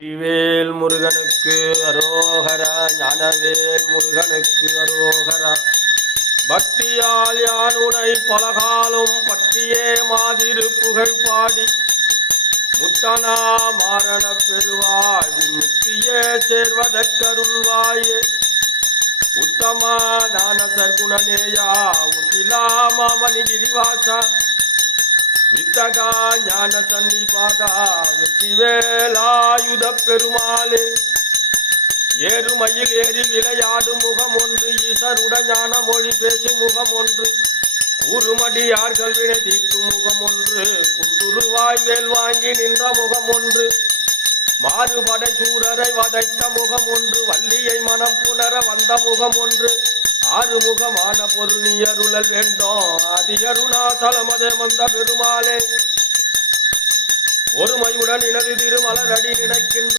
வெற்றிவேல் முருகனுக்கு அரோகரா. ஞானவேல் முருகனுக்கு அரோகரா. பக்தியால் யான் உனை பலகாலும் பற்றியே மாதிரு புகழ் பாடி முத்தனா மாரண பெருவாய் முக்தியே சேர்வதற்கருள்வாயே. உத்தமா தான சர்க்குணநேயா உத்திலா மாமணி கிரிவாசா வித்தகா ஞான சன்னிபாதா வெற்றிவேலாயுத பெருமாளே. ஏறுமையில் ஏறி விளையாடும் முகம் ஒன்று, ஈசருட ஞான மொழி பேசும் முகம் ஒன்று, கூறுமடியார்கள் வினை தீர்க்கும் முகம் ஒன்று, குண்டுருவாய் வேல் வாங்கி நின்ற முகம் ஒன்று, மாறுபடை சூரரை வதைத்த முகம் ஒன்று, வள்ளியை மனம் புணர வந்த முகம் ஒன்று, ஆறுமுகமான பொருள் நீ அருளல் வேண்டும். அதிகருணாசலமதே மந்த பெருமாளே. ஒருமையுடன் இனது திருமலரடி நினைக்கின்ற